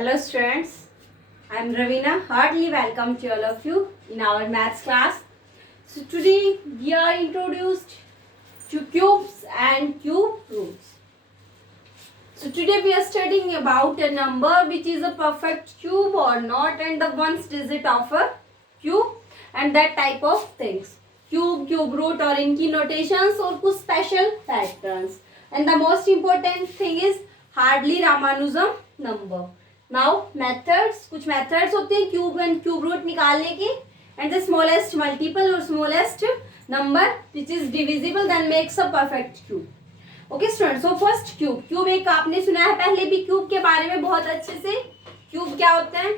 Hello students, I am Ravina. Heartily welcome to all of you in our maths class. So today we are introduced to cubes and cube roots. So today we are studying about a number which is a perfect cube or not and the ones digit of a cube and that type of things. Cube, cube root और इनकी notations और कुछ special patterns. And the most important thing is Hartley Ramanujan number. Now methods, कुछ methods होते हैं cube and cube root निकालने के and the smallest multiple और smallest number which is divisible then makes a perfect cube. Okay student, so first cube. Cube एक आपने सुना है पहले भी क्यूब के बारे में बहुत अच्छे से. क्यूब क्या होता है?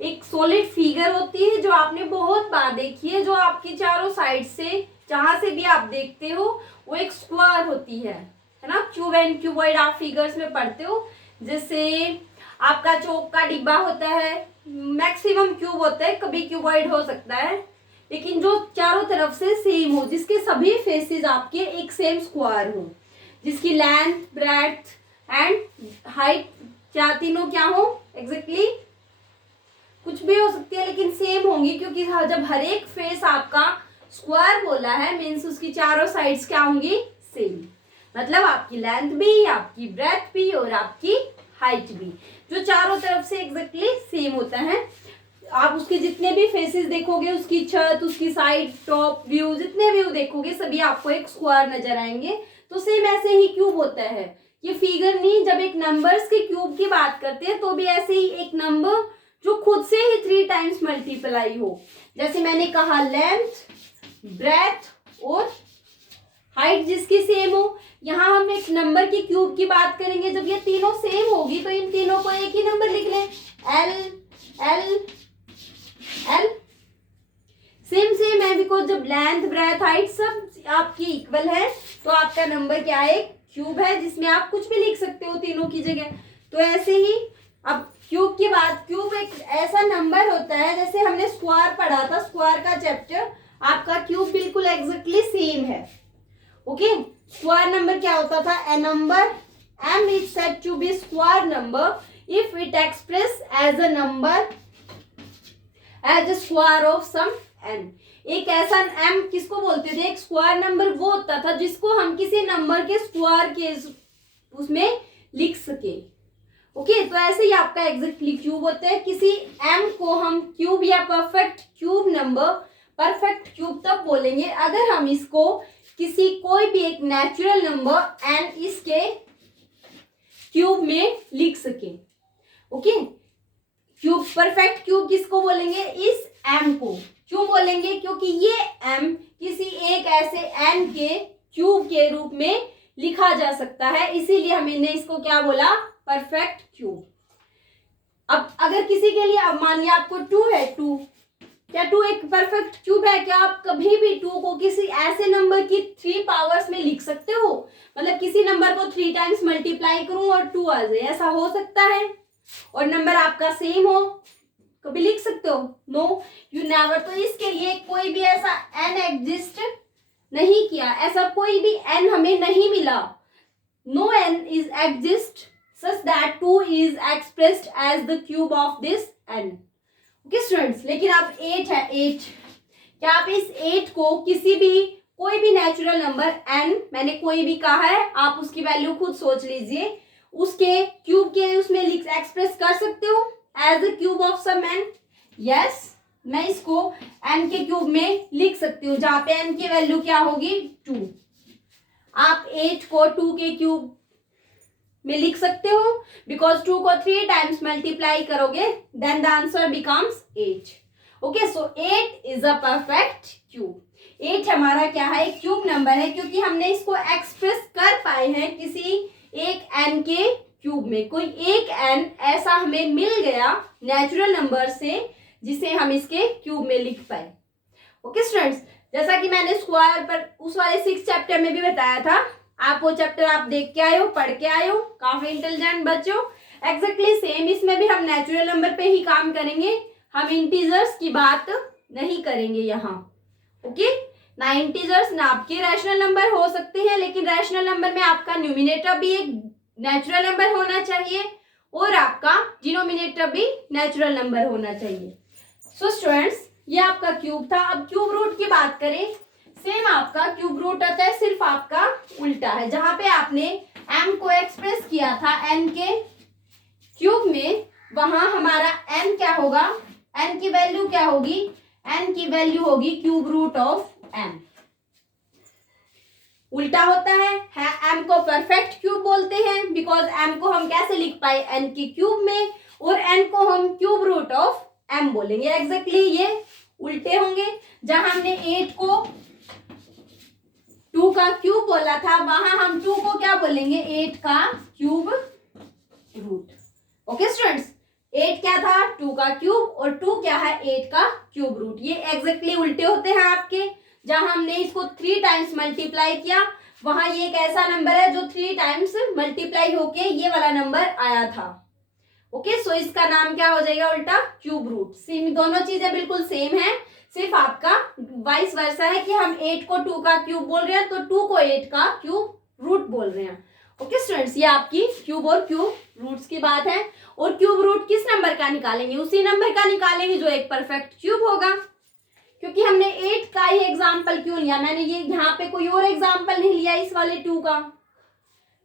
एक सॉलिड फिगर होती है जो आपने बहुत बार देखी है, जो आपकी चारों साइड से जहां से भी आप देखते हो वो एक स्क्वायर होती है ना. क्यूब एंड क्यूबॉइड आप फिगर्स में पढ़ते हो. जैसे आपका चौक का डिब्बा होता है, मैक्सिमम क्यूब होता है, कभी क्यूबॉइड हो सकता है, लेकिन जो चारों तरफ से सेम हो, जिसके सभी फेसेस आपके एक सेम स्क्वायर हो, जिसकी लेंथ, ब्रेड्थ एंड हाइट तीनों क्या हो एग्जैक्टली कुछ भी हो सकती है लेकिन सेम होंगी, क्योंकि जब हर एक फेस आपका स्क्वायर बोला है मीन्स उसकी चारों साइड्स क्या होंगी? सेम. मतलब आपकी लेंथ भी, आपकी ब्रेड्थ भी और आपकी हाइट भी, जो चारों तरफ से एग्जैक्टली सेम होता है. आप उसके जितने भी फेसेस देखोगे, उसकी छत, उसकी साइड, टॉप व्यू, जितने व्यू देखोगे सभी आपको एक स्क्वायर नजर आएंगे. तो सेम ऐसे ही क्यूब होता है. ये फिगर नहीं, जब एक नंबर्स के क्यूब की बात करते हैं तो भी ऐसे ही एक नंबर जो खुद से ही 3 टाइम्स मल्टीप्लाई हो. जैसे मैंने कहा लेंथ, ब्रेथ और हाइट जिसकी सेम हो. यहाँ हम एक नंबर की क्यूब की बात करेंगे, जब ये तीनों सेम होगी तो इन तीनों को एक ही नंबर लिख लें, एल एल एल. सेम है बिकॉज जब लेंथ, ब्रेथ, हाइट सब आपकी इक्वल है तो आपका नंबर क्या है? क्यूब है, जिसमें आप कुछ भी लिख सकते हो तीनों की जगह. तो ऐसे ही अब क्यूब की बात, क्यूब एक ऐसा नंबर होता है, जैसे हमने स्क्वायर पढ़ा था, स्क्वायर का चैप्टर, आपका क्यूब बिल्कुल एग्जैक्टली सेम है. ओके, स्क्वायर नंबर क्या होता था? ए number m is said to be square number if it express as a number as a square of some n. एक ऐसा m किसको बोलते थे? एक स्क्वायर नंबर वो होता था जिसको हम किसी नंबर के स्क्वायर के उसमें लिख सके. ओके, तो ऐसे ही आपका एग्जैक्टली क्यूब होता है. किसी m को हम क्यूब या perfect cube number, perfect cube तब बोलेंगे अगर हम इसको किसी कोई भी एक नेचुरल नंबर n इसके क्यूब में लिख सके. ओके, क्यूब, परफेक्ट क्यूब किसको बोलेंगे? इस m को. क्यों बोलेंगे? क्योंकि ये m किसी एक ऐसे n के क्यूब के रूप में लिखा जा सकता है, इसीलिए हमने इसको क्या बोला? Perfect cube. अब अगर किसी के लिए, अब मान लिया आपको 2 है, 2 क्या 2 एक परफेक्ट क्यूब है? क्या आप कभी भी 2 को किसी ऐसे नंबर की 3 पावर्स में लिख सकते हो? मतलब किसी नंबर को 3 टाइम्स मल्टीप्लाई करूं और 2 आ जाए, ऐसा हो सकता है? और नंबर आपका सेम हो, कभी लिख सकते हो? No, you never. तो इसके लिए कोई भी ऐसा n एग्जिस्ट नहीं किया, ऐसा कोई भी n हमें नहीं मिला. No n is exist such that 2 is expressed as the cube of this n. Okay students, लेकिन आप 8 है, 8, क्या आप इस 8 को किसी भी कोई भी नेचुरल नंबर n, मैंने कोई भी कहा है, आप उसकी वैल्यू खुद सोच लीजिए, उसके क्यूब के उसमें एक्सप्रेस कर सकते हो as the cube of some n? Yes, मैं इसको n के क्यूब में लिख सकती हूँ, जहां पे n की वैल्यू क्या होगी? 2. आप 8 को 2 के क्यूब में लिख सकते हो बिकॉज 2 को 3 टाइम्स मल्टीप्लाई करोगे then the answer becomes 8. Okay, so 8 is a perfect cube. 8 हमारा क्या है? एक क्यूब नंबर है, क्योंकि हमने इसको एक्सप्रेस कर पाए हैं किसी एक n के क्यूब में. कोई एक n ऐसा हमें मिल गया नेचुरल नंबर से जिसे हम इसके क्यूब में लिख पाए. ओके स्टूडेंट्स, जैसा कि मैंने स्क्वायर पर उस वाले 6 चैप्टर में भी बताया था, आप वो चैप्टर आप देख के आए हो, पढ़ के आए हो, काफी इंटेलिजेंट बच्चों. एग्जैक्टली सेम इसमें भी हम नेचुरल नंबर पे ही काम करेंगे, हम इंटीजर्स की बात नहीं करेंगे यहाँ. ओके, ना इंटीजर्स ना आपके रैशनल नंबर हो सकते हैं, लेकिन रैशनल नंबर में आपका न्यूमिनेटर भी एक नेचुरल नंबर होना चाहिए और आपका डिनोमिनेटर भी नेचुरल नंबर होना चाहिए। सो स्टूडेंट्स, ये आपका क्यूब था। अब क्यूब रूट की बात करें, सेम आपका क्यूब रूट आता है, सिर्फ आपका उल्टा है। जहां पे आपने m को एक्सप्रेस किया था n के क्यूब में, वहां हमारा n क्या होगा, n की वैल्यू क्या होगी, n की वैल्यू होगी क्यूब रूट ऑफ m। उल्टा होता है m को परफेक्ट क्यूब बोलते हैं, बिकॉज m को हम कैसे लिख पाए, n के क्यूब में, और n को हम क्यूब रूट ऑफ m बोलेंगे। एग्जैक्टली ये उल्टे होंगे। जहां हमने 8 को 2 का क्यूब बोला था, वहां हम 2 को क्या बोलेंगे, 8 का क्यूब रूट। ओके स्टूडेंट्स, 8 क्या था, 2 का क्यूब, और 2 क्या है, 8 का क्यूब रूट। ये एग्जैक्टली उल्टे होते हैं आपके। जहां हमने इसको 3 टाइम्स मल्टीप्लाई किया, वहां ये एक ऐसा नंबर है जो 3 टाइम्स मल्टीप्लाई होके ये वाला नंबर आया था। ओके, सो इसका नाम क्या हो जाएगा, उल्टा क्यूब रूट। सेम, दोनों चीजें बिल्कुल सेम है, सिर्फ आपका वाइस वर्सा है कि हम 8 को 2 का क्यूब बोल रहे हैं, तो 2 को 8 का क्यूब रूट बोल रहे हैं। ओके स्टूडेंट्स, ये आपकी क्यूब और क्यूब रूट्स की बात है। और क्यूब रूट किस नंबर का निकालेंगे, उसी नंबर का निकालेंगे जो एक परफेक्ट क्यूब होगा। क्योंकि हमने 8 का ही एग्जाम्पल क्यों लिया, मैंने ये यहाँ पे कोई और एग्जाम्पल नहीं लिया इस वाले 2 का,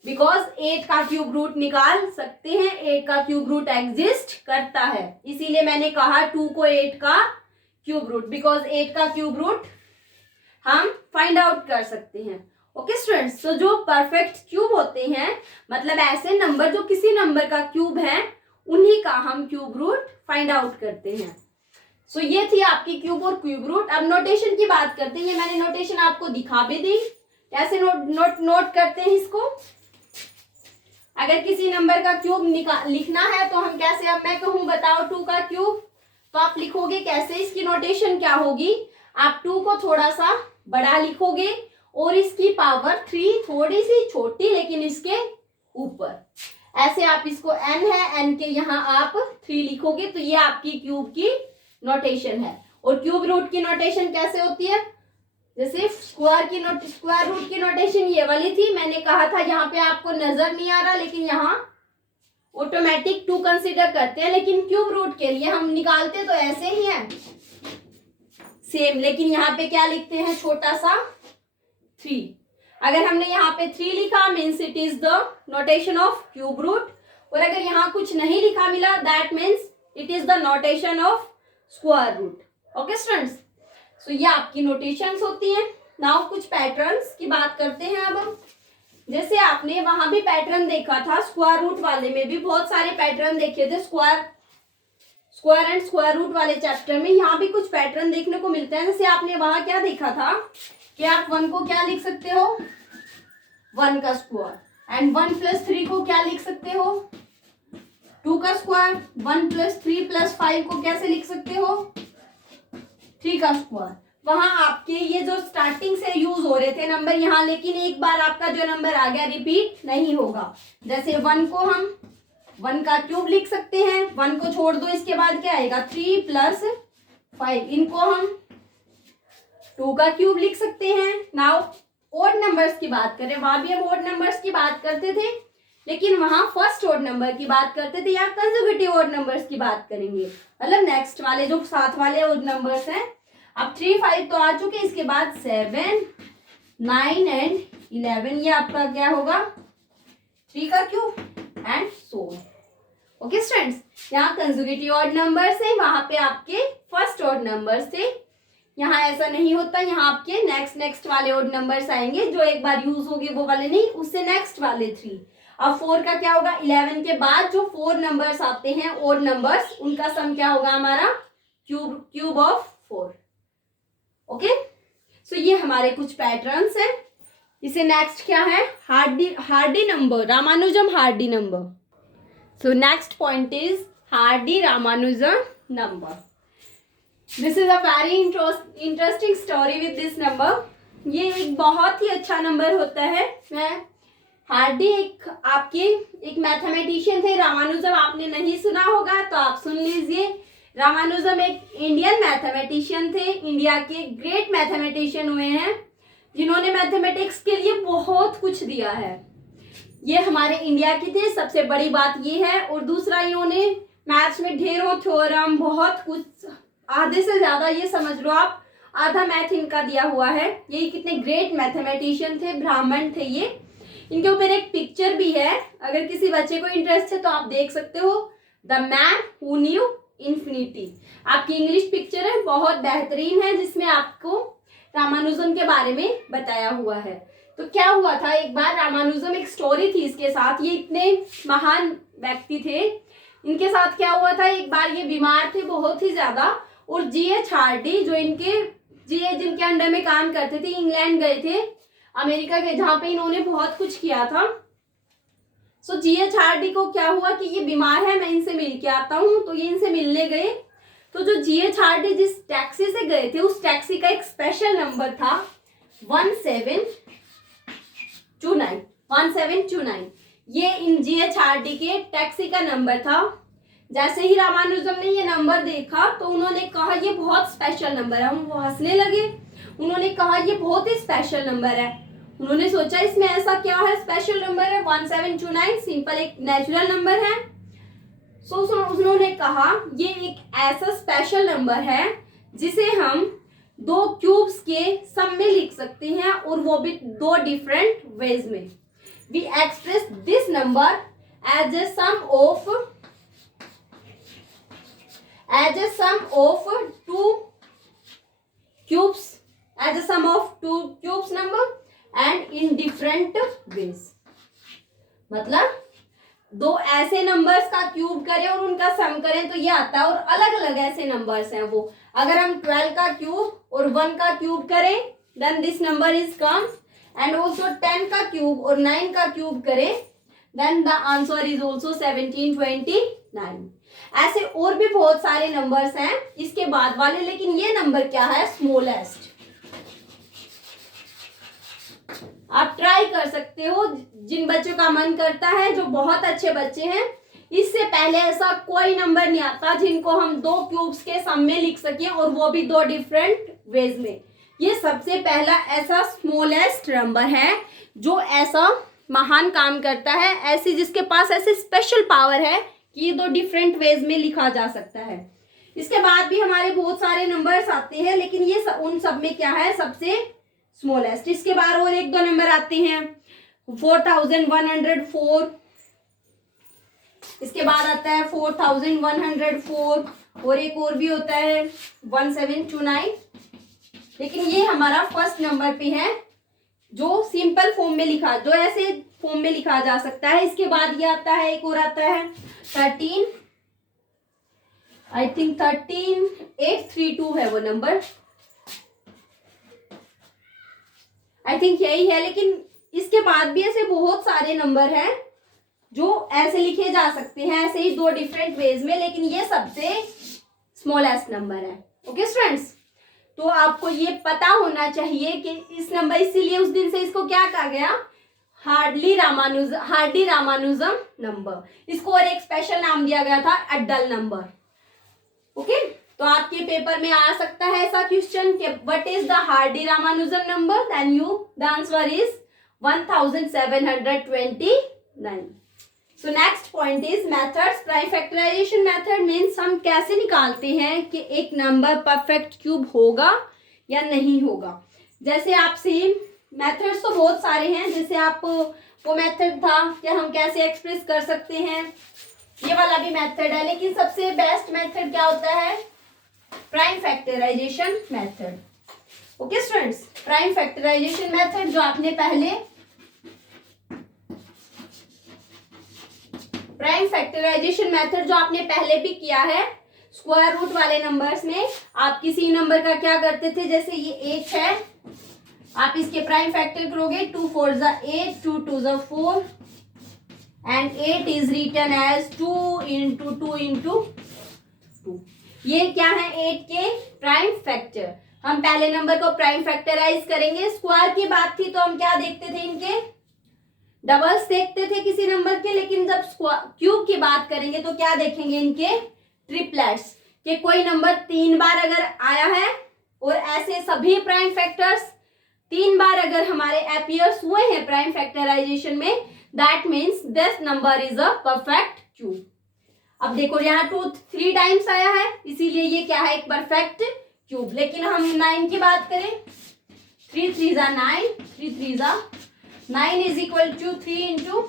बिकॉज 8 का क्यूब रूट निकाल सकते हैं, 8 का क्यूब रूट एग्जिस्ट करता है, इसीलिए मैंने कहा 2 को 8 का क्यूब रूट, बिकॉज 8 का क्यूब रूट हम फाइंड आउट कर सकते हैं। ओके स्टूडेंट्स, तो जो परफेक्ट क्यूब होते हैं, मतलब ऐसे नंबर जो किसी नंबर का क्यूब है, उन्हीं का हम क्यूब रूट फाइंड आउट करते हैं। सो ये थी आपकी क्यूब और क्यूब रूट। अब नोटेशन की बात करते हैं। ये मैंने नोटेशन आपको दिखा भी दी, कैसे नोट करते हैं इसको। अगर किसी नंबर का क्यूब लिखना है तो हम कैसे, अब मैं कहूं बताओ 2 का क्यूब, तो आप लिखोगे कैसे, इसकी नोटेशन क्या होगी, आप 2 को थोड़ा सा बड़ा लिखोगे और इसकी पावर 3 थोड़ी सी छोटी लेकिन इसके ऊपर, ऐसे आप इसको n है, n के यहाँ आप 3 लिखोगे, तो ये आपकी क्यूब की नोटेशन है। और क्यूब रूट की नोटेशन कैसे होती है, जैसे स्क्वायर रूट की नोटेशन ये वाली थी, मैंने कहा था यहाँ पे आपको नजर नहीं आ रहा, लेकिन यहाँ ऑटोमेटिक 2 कंसीडर करते हैं, लेकिन क्यूब रूट के लिए हम निकालते तो ऐसे ही है सेम, लेकिन यहाँ पे क्या लिखते हैं, छोटा सा 3। अगर हमने यहाँ पे 3 लिखा means it is the notation of cube root, और अगर यहाँ कुछ नहीं लिखा मिला, that means it is the notation of square root. Okay students, so ये आपकी नोटेशंस होती हैं। नाउ कुछ पैटर्न्स की बात करते हैं अब हम। जैसे आपने वहां भी पैटर्न देखा था, स्क्वायर रूट वाले में भी बहुत सारे पैटर्न देखे थे, स्क्वायर एंड स्क्वायर रूट वाले चैप्टर में। यहाँ भी कुछ पैटर्न देखने को मिलते हैं। जैसे आपने वहां क्या देखा था कि आप 1 को क्या लिख सकते हो, 1 का स्क्वायर, एंड 1 + 3 को क्या लिख सकते हो, 2 का स्क्वायर। 1 + 3 + 5 को कैसे लिख सकते हो, 3 का स्क्वायर। वहां आपके ये जो स्टार्टिंग से यूज हो रहे थे नंबर यहाँ, लेकिन एक बार आपका जो नंबर आ गया रिपीट नहीं होगा। जैसे 1 को हम 1 का क्यूब लिख सकते हैं, 1 को छोड़ दो, इसके बाद क्या आएगा, 3 + 5। इनको हम 2 का क्यूब लिख सकते हैं। नाउ ओड नंबर्स की बात करें, वहां भी हम ओड नंबर्स की बात करते थे, लेकिन वहां फर्स्ट ओड नंबर की बात करते थे, या कंसेक्यूटिव ओड नंबर्स की बात करेंगे, मतलब नेक्स्ट वाले जो साथ वाले ओड नंबर्स हैं। अब 3, 5 तो आ चुके, इसके बाद 7, 9 एंड 11, ये आपका क्या होगा, 3 का cube and so. Okay students, यहाँ कंसेक्यूटिव ऑड नंबर्स है, वहां पे आपके फर्स्ट ऑड नंबर्स थे। यहाँ ऐसा नहीं होता, यहाँ आपके नेक्स्ट वाले ऑड नंबर्स आएंगे, जो एक बार यूज होंगे वो वाले नहीं, उससे नेक्स्ट वाले 3। अब 4 का क्या होगा, 11 के बाद जो 4 नंबर्स आते हैं ऑड नंबर्स, उनका सम क्या होगा हमारा, क्यूब ऑफ 4। ओके, सो ये हमारे कुछ पैटर्न्स हैं। इसे नेक्स्ट क्या है, Hardy number, Ramanujan Hardy number. So next point is Hardy Ramanujan number. This is a very interesting story with this number. ये एक बहुत ही अच्छा नंबर होता है। हार्डी एक मैथमेटिशियन थे। रामानुजम आपने नहीं सुना होगा तो आप सुन लीजिए। रामानुजम एक इंडियन मैथमेटिशियन थे, इंडिया के ग्रेट मैथमेटिशियन हुए हैं, जिन्होंने मैथमेटिक्स के लिए बहुत कुछ दिया है। ये हमारे इंडिया की थी, सबसे बड़ी बात ये है। और दूसरा, इन्होंने मैथ्स में ढेरों थ्योरम, बहुत कुछ, आधे से ज्यादा ये समझ लो आप, आधा मैथ इनका दिया हुआ है। ये कितने ग्रेट मैथमेटिशियन थे, ब्राह्मण थे ये। इनके ऊपर एक पिक्चर भी है, अगर किसी बच्चे को इंटरेस्ट है तो आप देख सकते हो, the man who knew infinity. आपकी इंग्लिश पिक्चर है, बहुत बेहतरीन है, जिसमें आपको रामानुजम के बारे में बताया हुआ है। तो क्या हुआ था, एक बार रामानुजम, एक स्टोरी थी इसके साथ। ये इतने महान व्यक्ति थे, इनके साथ क्या हुआ था, एक बार ये बीमार थे बहुत ही ज्यादा, और जीएच हार्डी जो इनके जिनके अंडर में काम करते थे, इंग्लैंड गए थे, अमेरिका के, जहाँ पे इन्होंने बहुत कुछ किया था। सो जीएच हार्डी को क्या हुआ कि ये बीमार है, मैं इनसे मिल के आता हूँ। तो ये इनसे मिलने गए। तो जो जीएच हार्डी जिस टैक्सी से गए थे, उस टैक्सी का एक स्पेशल नंबर था 1729। ये इन जीएच हार्डी के टैक्सी का नंबर था। जैसे ही रामानुजम ने ये नंबर देखा तो उन्होंने कहा ये बहुत स्पेशल नंबर है। वो हंसने लगे, उन्होंने कहा ये बहुत ही स्पेशल नंबर है। उन्होंने सोचा इसमें ऐसा क्या है, स्पेशल नंबर है 1729, सिंपल एक नेचुरल नंबर है। सो उन्होंने कहा ये एक ऐसा स्पेशल नंबर है जिसे हम दो क्यूब्स के सम में लिख सकते हैं, और वो भी दो डिफरेंट वेज में। We express this number as a sum of two cubes number and in different ways. मतलब दो ऐसे नंबर्स का क्यूब करें और उनका सम करें तो ये आता है, और अलग अलग ऐसे नंबर्स हैं वो। अगर हम 12 का क्यूब और 1 का क्यूब करें, then this number is comes, and also 10 का क्यूब और 9 का क्यूब करें, then the answer is also 1729। ऐसे और भी बहुत सारे नंबर्स हैं इसके बाद वाले, लेकिन ये नंबर क्या है, स्मॉलेस्ट। आप ट्राई कर सकते हो, जिन बच्चों का मन करता है, जो बहुत अच्छे बच्चे हैं, इससे पहले ऐसा कोई नंबर नहीं आता जिनको हम दो क्यूब्स के सम में लिख सके, और वो भी दो डिफरेंट वेज में। ये सबसे पहला ऐसा स्मॉलेस्ट नंबर है जो ऐसा महान काम करता है, ऐसी जिसके पास ऐसी स्पेशल पावर है कि ये दो डिफरेंट वेज में लिखा जा सकता है। इसके बाद भी हमारे बहुत सारे नंबर्स आते हैं, लेकिन ये उन सब में क्या है, सबसे स्मॉलेस्ट। इसके बाद और एक दो नंबर आते हैं, 4104, इसके बाद आता है 4104, और एक और भी होता है 1729। लेकिन ये हमारा फर्स्ट नंबर पे है, जो सिंपल फॉर्म में लिखा, जो ऐसे फॉर्म में लिखा जा सकता है। इसके बाद ये आता है, एक और आता है 13832 है वो नंबर, आई थिंक यही है। लेकिन इसके बाद भी ऐसे बहुत सारे नंबर हैं जो ऐसे लिखे जा सकते हैं, ऐसे ही दो डिफरेंट वेज में, लेकिन ये सबसे स्मॉलेस्ट नंबर है। ओके स्टूडेंट्स, तो आपको ये पता होना चाहिए कि इस नंबर, इसीलिए उस दिन से इसको क्या कहा गया, हार्डी रामानुजम नंबर। इसको और एक स्पेशल नाम दिया गया था, अड्डल नंबर। ओके, तो आपके पेपर में आ सकता है ऐसा क्वेश्चन कि what is the Hardy Ramanujan number, then the answer is 1729। So next point is methods. Prime factorization method means हम कैसे निकालते हैं कि एक नंबर परफेक्ट क्यूब होगा या नहीं होगा। जैसे आप सेम मेथड्स तो बहुत सारे हैं, जैसे आप वो मेथड था कि हम कैसे एक्सप्रेस कर सकते हैं, ये वाला भी मेथड है, लेकिन सबसे बेस्ट मेथड क्या होता है, prime factorization method. Okay students, prime factorization method जो आपने पहले भी किया है, स्क्वायर रूट वाले नंबर्स में आप किसी नंबर का क्या करते थे, जैसे ये 8 है, आप इसके प्राइम फैक्टर करोगे, 2 4 ज़ा 8, 2 2 ज़ा 4, and 8 is written as 2 into 2 into 2। ये क्या है, 8 के प्राइम फैक्टर। हम पहले नंबर को प्राइम फैक्टराइज करेंगे। स्क्वायर की बात थी तो हम क्या देखते थे, इनके डबल्स देखते थे किसी नंबर के, लेकिन जब क्यूब की बात करेंगे तो क्या देखेंगे, इनके ट्रिपलेट्स, कि कोई नंबर 3 बार अगर आया है और ऐसे सभी प्राइम फैक्टर्स 3 बार अगर हमारे अपीयर्स हुए हैं प्राइम फैक्टराइजेशन में, that means this number is a perfect cube. अब देखो यहाँ 2 3 टाइम्स आया है, इसीलिए ये क्या है, एक परफेक्ट क्यूब। लेकिन हम 9 की बात करें, 3 3 जा 9, 3 3 जा 9 इज इक्वल टू 3 इंटू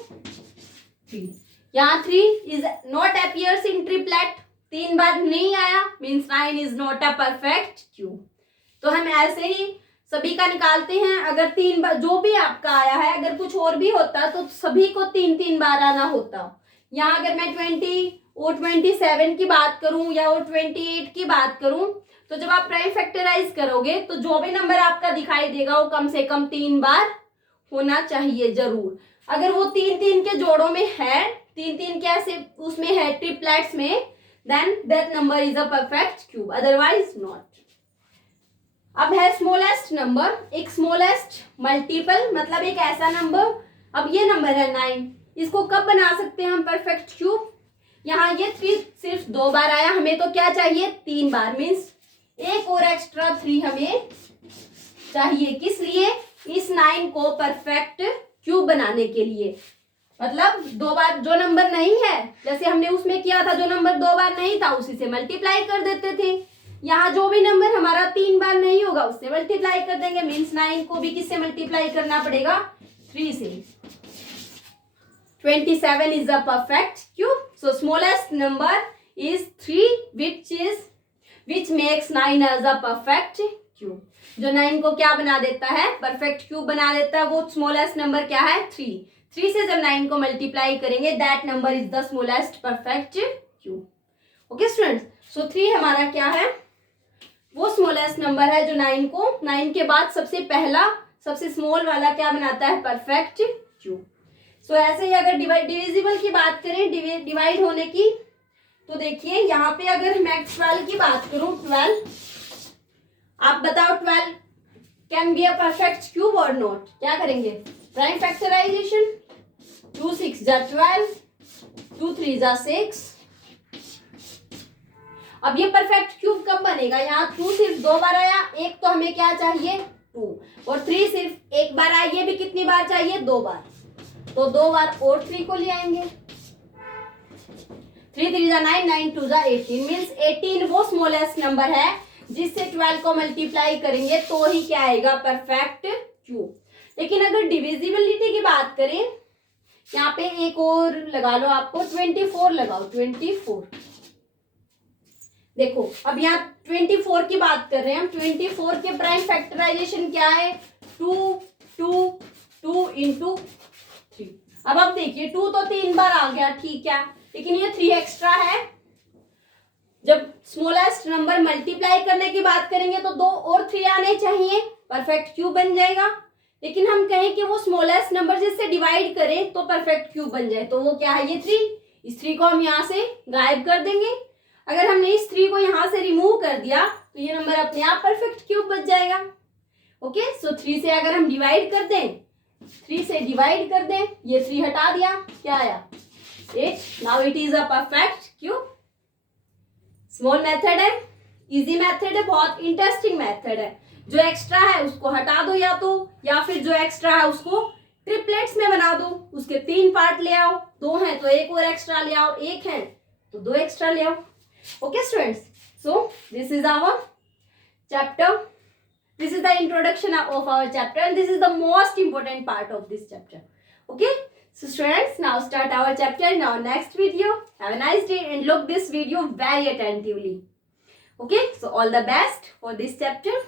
3। यहाँ 3 is not appears in triplet, 3 बार नहीं आया, means 9 is not a perfect cube. तो हम ऐसे ही सभी का निकालते हैं। अगर 3 बार जो भी आपका आया है, अगर कुछ और भी होता तो सभी को 3 3 बार आना होता। यहाँ अगर मैं 20 और 27 की बात करूं या और 28 की बात करूं, तो जब आप प्राइम फैक्टराइज करोगे तो जो भी नंबर आपका दिखाई देगा वो कम से कम 3 बार होना चाहिए जरूर। अगर वो 3 3 के जोड़ों में है, 3 3 कैसे उसमें है ट्रिपलेट्स में, then that number is a perfect cube, otherwise not. अब है स्मॉलेस्ट नंबर, एक स्मॉलेस्ट मल्टीपल, मतलब एक ऐसा नंबर, अब ये नंबर है 9, इसको कब बना सकते हैं हम परफेक्ट क्यूब। यहाँ ये 3 सिर्फ 2 बार आया, हमें तो क्या चाहिए 3 बार, मीन्स एक और एक्स्ट्रा 3 हमें चाहिए। किस लिए, इस 9 को परफेक्ट क्यूब बनाने के लिए। मतलब 2 बार जो नंबर नहीं है, जैसे हमने उसमें किया था, जो नंबर 2 बार नहीं था उसी से मल्टीप्लाई कर देते थे। यहाँ जो भी नंबर हमारा 3 बार नहीं होगा उससे मल्टीप्लाई कर देंगे, मीन्स 9 को भी किससे मल्टीप्लाई करना पड़ेगा, 3 से। 27 is a perfect cube. So smallest number is 3, which makes 9 as a perfect cube. जो 9 को क्या बना देता है, परफेक्ट क्यूब बना देता है। वो स्मॉलेस्ट नंबर क्या है, 3। 3 से जब 9 को मल्टीप्लाई करेंगे, that number is the smallest perfect cube. Okay students, so 3 हमारा क्या है, वो स्मॉलेस्ट नंबर है जो 9 के बाद सबसे पहला सबसे स्मॉल वाला क्या बनाता है, परफेक्ट क्यूब। सो ऐसे ही अगर डिविजिबल की बात करें, डिवाइड होने की, तो देखिए यहाँ पे अगर मैं 12 की बात करूं, 12, आप बताओ 12 can be a perfect cube और नॉट। क्या करेंगे, प्राइम फैक्टराइजेशन, 2 6 जा 12, 2 3 जा 6। अब ये परफेक्ट क्यूब कब बनेगा, यहाँ 2 सिर्फ 2 बार आया, एक तो हमें क्या चाहिए 2, और 3 सिर्फ 1 बार आया, ये भी कितनी बार चाहिए, 2 बार, तो 2 बार और 3 को ले आएंगे। 3 3 जा 9, 9 2 जा 18, मीन्स 18 वो स्मॉलेस्ट नंबर है जिससे 12 को मल्टीप्लाई करेंगे तो ही क्या आएगा, परफेक्ट क्यूब। लेकिन अगर डिविजिबिलिटी की बात करें, यहाँ पे एक और लगा लो, आपको 24 लगाओ, 24। देखो अब यहाँ 24 की बात कर रहे हैं हम, 24 के प्राइम फैक्टराइजेशन क्या है, 2 2 2 इंटू 3। अब आप देखिए 2 तो 3 बार आ गया, ठीक है, लेकिन ये 3 एक्स्ट्रा है। जब स्मॉलेस्ट नंबर मल्टीप्लाई करने की बात करेंगे तो 2 और 3 आने चाहिए, परफेक्ट क्यूब बन जाएगा। लेकिन हम कहें कि वो स्मॉलेस्ट नंबर जिससे डिवाइड करें तो परफेक्ट क्यूब बन जाए, तो वो क्या है, ये 3। इस 3 को हम यहाँ से गायब कर देंगे। अगर हमने इस 3 को यहाँ से रिमूव कर दिया तो ये नंबर अपने आप परफेक्ट क्यूब बच जाएगा। ओके, सो 3 से अगर हम डिवाइड कर दें, 3 से डिवाइड कर दें, ये 3 हटा दिया, क्या आया, 8। Now it is a perfect cube. Small method है, इजी मेथड है, बहुत इंटरेस्टिंग मेथड है। जो एक्स्ट्रा है उसको हटा दो या फिर जो एक्स्ट्रा है उसको ट्रिपलेट्स में बना दो, उसके 3 पार्ट ले आओ, 2 हैं तो 1 और एक्स्ट्रा ले आओ, 1 है तो 2 एक्स्ट्रा ले आओ। Okay students, so this is our chapter, this is the introduction of our chapter, and this is the most important part of this chapter. Okay, so students, now start our chapter in our next video. Have a nice day and look this video very attentively. Okay, so all the best for this chapter.